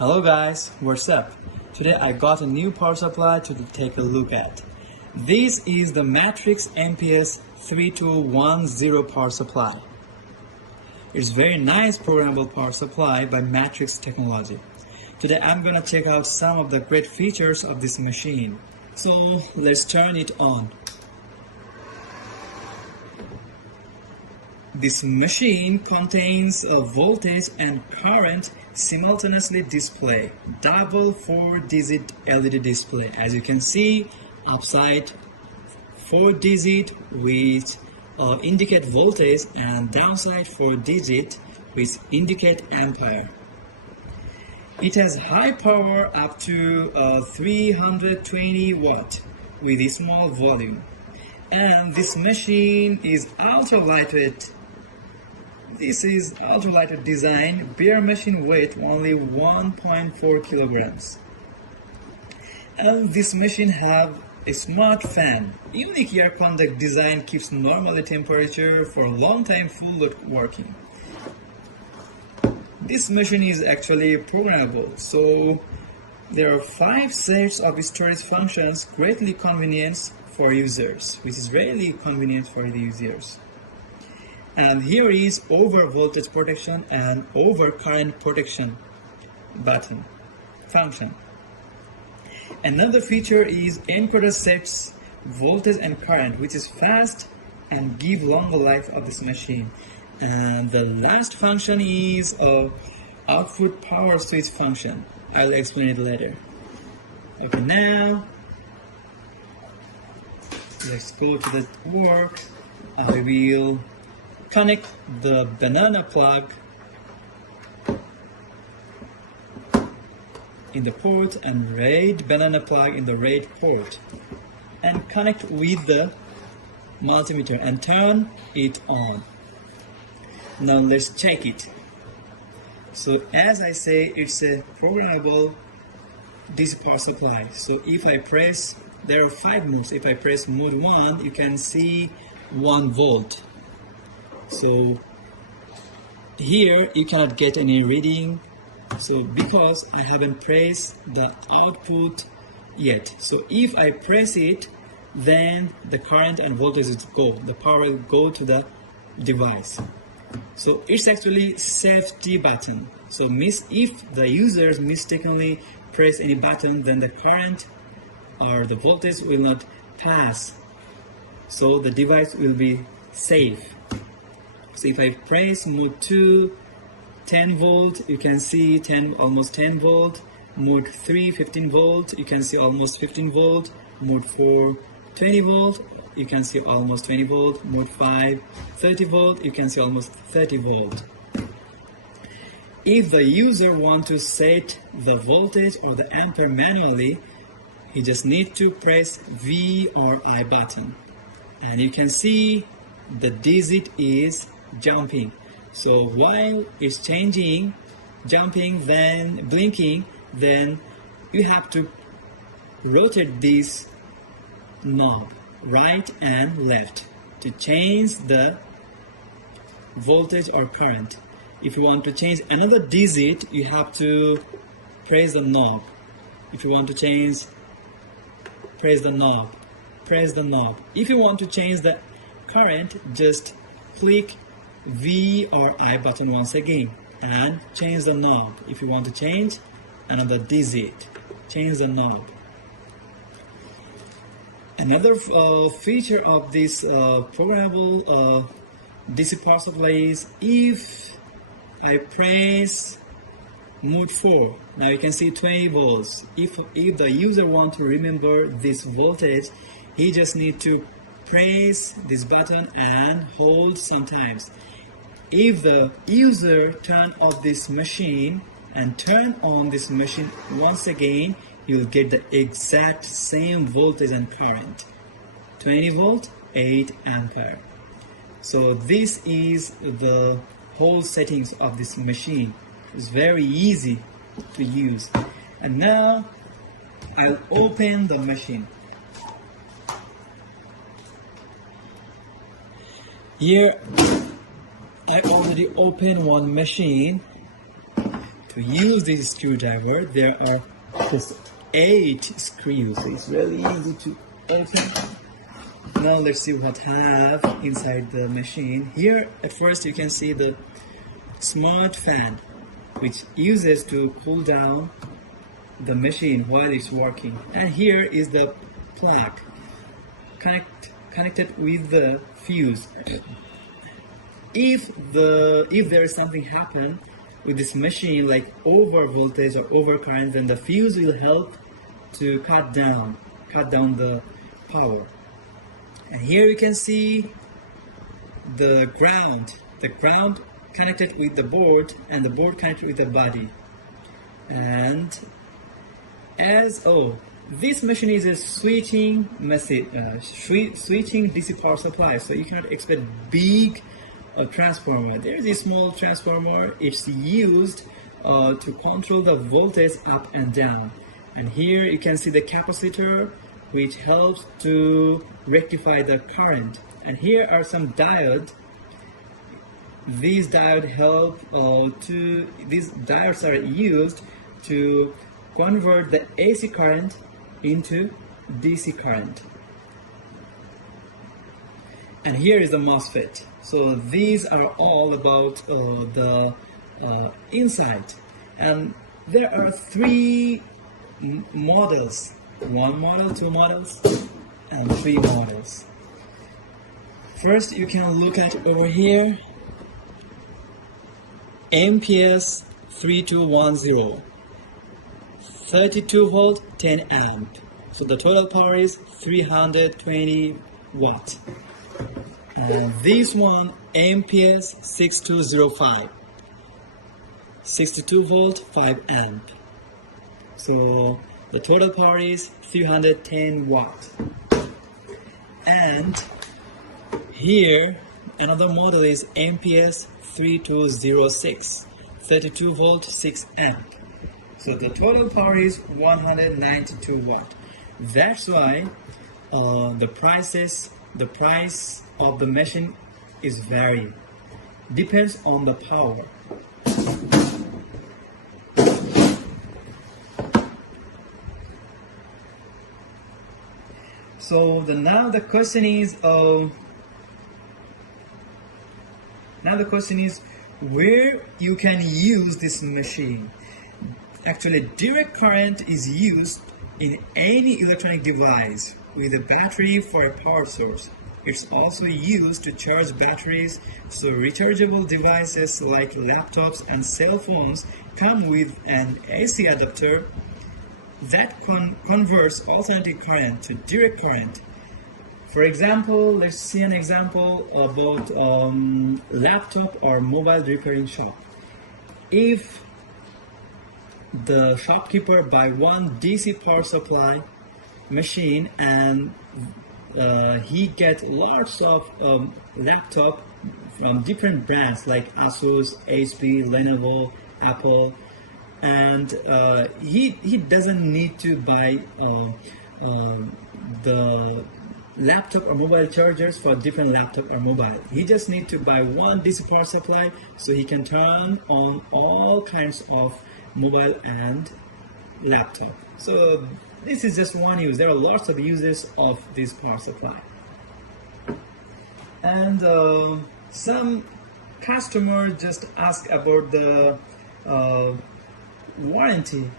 Hello guys, what's up? Today I got a new power supply to take a look at. This is the Matrix MPS 3210 power supply. It's very nice programmable power supply by Matrix Technology. Today I'm gonna check out some of the great features of this machine. So let's turn it on. This machine contains a voltage and current simultaneously display, double 4-digit LED display. As you can see, upside 4-digit which indicate voltage and downside 4-digit which indicate ampere. It has high power up to 320 watt with a small volume. And this machine is ultra lightweight. This is ultra lightweight design, bare machine weight only 1.4 kilograms. And this machine have a smart fan. Unique air conduct design keeps normal temperature for a long time full load working. This machine is actually programmable, so there are 5 sets of storage functions, greatly convenient for users, which is really convenient for the users. And here is over voltage protection and over current protection button function. Another feature is encoder sets voltage and current, which is fast and give longer life of this machine. And the last function is output power switch function. I'll explain it later. Okay, now let's go to the work. I will connect the banana plug in the port and red banana plug in the red port and connect with the multimeter and turn it on. Now let's check it. So as I say, it's a programmable DC power supply. So if I press, there are 5 modes. If I press mode 1, you can see 1 volt. So here you cannot get any reading, so because I haven't pressed the output yet. So if I press it, then the current and voltage will go, the power will go to the device. So it's actually safety button. So if the users mistakenly press any button, then the current or the voltage will not pass, so the device will be safe. So if I press mode 2, 10 volt, you can see almost 10 volt. Mode 3, 15 volt, you can see almost 15 volt. Mode 4, 20 volt, you can see almost 20 volt. Mode 5, 30 volt, you can see almost 30 volt. If the user wants to set the voltage or the ampere manually, he just need to press V or I button. And you can see the digit is jumping. So while it's changing, jumping, then blinking, then you have to rotate this knob right and left to change the voltage or current. If you want to change another digit, you have to press the knob. If you want to change, press the knob, press the knob. If you want to change the current, just click V or I button once again and change the knob. If you want to change another digit, change the knob. Another feature of this programmable DC power supply is if I press mode 4, now you can see 20 volts. If the user wants to remember this voltage, he just need to press this button and hold sometimes. If the user turn off this machine and turn on this machine once again, you'll get the exact same voltage and current. 20 volt, 8 ampere. So this is the whole settings of this machine. It's very easy to use. And now I'll open the machine. Here I already opened one machine To use this screwdriver, there are just 8 screws. So it's really easy to open. Now let's see what I have inside the machine. Here at first you can see the smart fan, which uses to cool down the machine while it's working. And here is the plug connected with the fuse. If there is something happen with this machine, like over voltage or over current, then the fuse will help to cut down the power. And here you can see the ground connected with the board, and the board connected with the body. And this machine is a switching DC power supply, so you cannot expect big transformer. There is a small transformer. It's used to control the voltage up and down. And here you can see the capacitor, which helps to rectify the current. And here are some diodes. These diodes are used to convert the AC current into DC current. And here is the MOSFET. So these are all about the inside. And there are 3 models. 1 model, 2 models, and 3 models. First, you can look at over here, MPS 3210, 32 volt, 10 amp. So the total power is 320 watt. This one, MPS 6205, 62 volt, 5 amp. So the total power is 310 watt. And here another model is MPS 3206, 32 volt, 6 amp. So the total power is 192 watt. That's why the price of the machine is varying. Depends on the power. So now the question is where you can use this machine. Actually, direct current is used in any electronic device with a battery for a power source. It's also used to charge batteries, so rechargeable devices like laptops and cell phones come with an AC adapter that converts alternating current to direct current. For example, let's see an example about laptop or mobile repairing shop. If the shopkeeper buy one DC power supply machine and he get lots of laptop from different brands like Asus, HP, Lenovo, Apple, and he doesn't need to buy the laptop or mobile chargers for different laptop or mobile. He just need to buy one DC power supply so he can turn on all kinds of mobile and laptop. So this is just one use. There are lots of uses of this power supply. And some customers just ask about the warranty.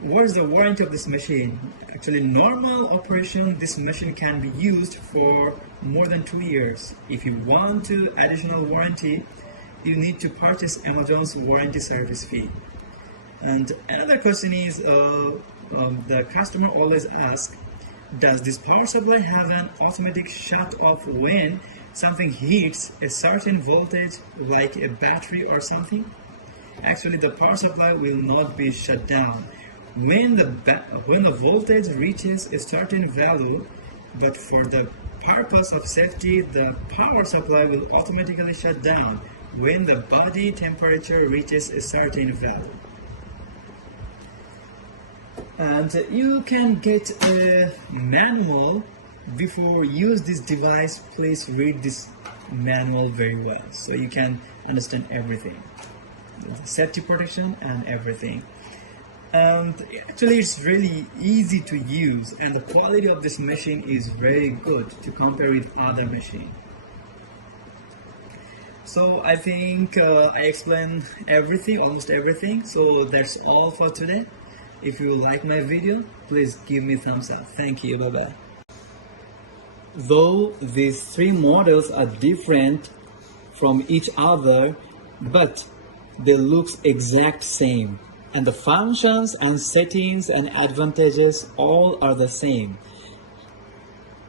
What is the warranty of this machine? Actually, normal operation, this machine can be used for more than 2 years. If you want to additional warranty, you need to purchase Amazon's warranty service fee. And another question is, the customer always asks, does this power supply have an automatic shut off when something hits a certain voltage, like a battery or something? Actually, the power supply will not be shut down when the voltage reaches a certain value, but for the purpose of safety, the power supply will automatically shut down when the body temperature reaches a certain value. And you can get a manual before you use this device. Please read this manual very well so you can understand everything. safety protection and everything. And actually it's really easy to use, and the quality of this machine is very good to compare with other machine. So I think I explained everything, almost everything. So that's all for today. If you like my video, please give me thumbs up. Thank you. Bye bye. Though these three models are different from each other, but they look exact same, and the functions and settings and advantages all are the same.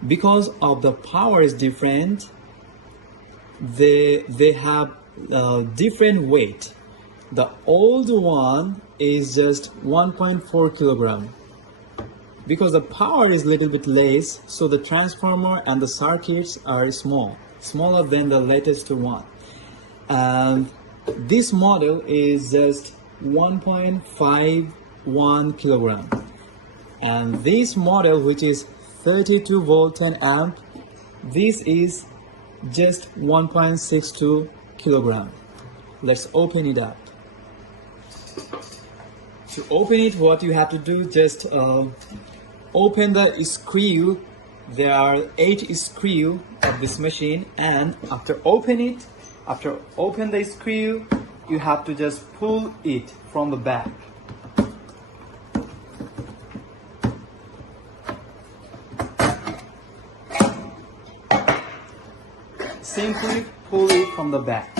Because of the power is different, they have different weight. The old one is just 1.4 kilogram. Because the power is a little bit less, so the transformer and the circuits are smaller than the latest one. And this model is just 1.51 kilogram. And this model, which is 32 volt 10 amp, this is just 1.62 kilogram. Let's open it up. To open it, what you have to do, just open the screw. There are 8 screws of this machine, and after open the screw, you have to just pull it from the back. Simply pull it from the back.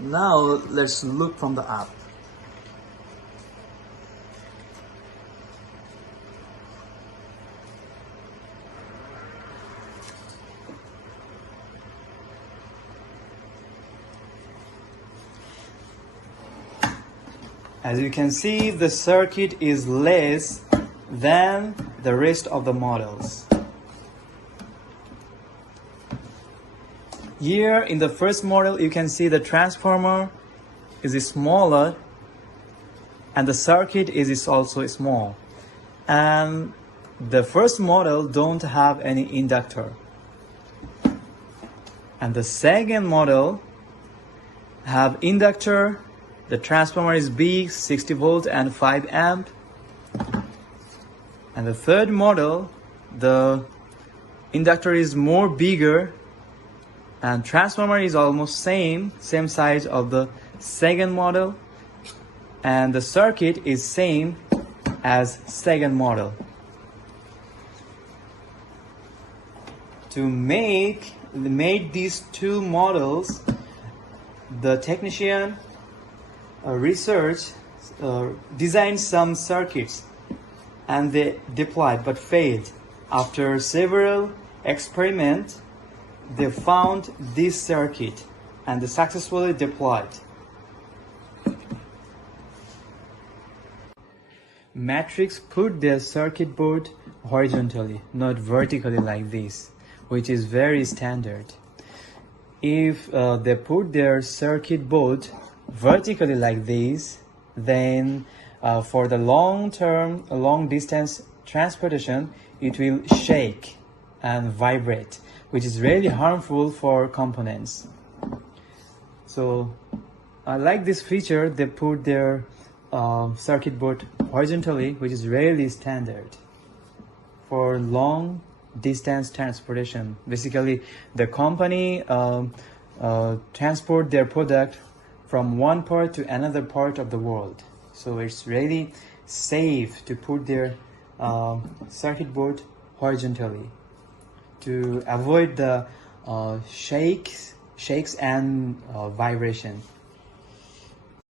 Now let's look from the up. As you can see, the circuit is less than the rest of the models. Here in the first model, you can see the transformer is smaller and the circuit is also small. And the first model don't have any inductor. And the second model have inductor. The transformer is big, 60 volt and 5 amp. And the third model, the inductor is more bigger and transformer is almost same size of the second model, and the circuit is same as second model. To make these two models, the technician designed some circuits and they deployed but failed. After several experiments, they found this circuit and they successfully deployed. Matrix put their circuit board horizontally, not vertically like this, which is very standard. If they put their circuit board vertically like this, then for the long distance transportation, it will shake and vibrate, which is really harmful for components. So I like this feature. They put their circuit board horizontally, which is really standard for long distance transportation. Basically, the company transport their product from one part to another part of the world. So it's really safe to put their circuit board horizontally to avoid the shakes and vibration.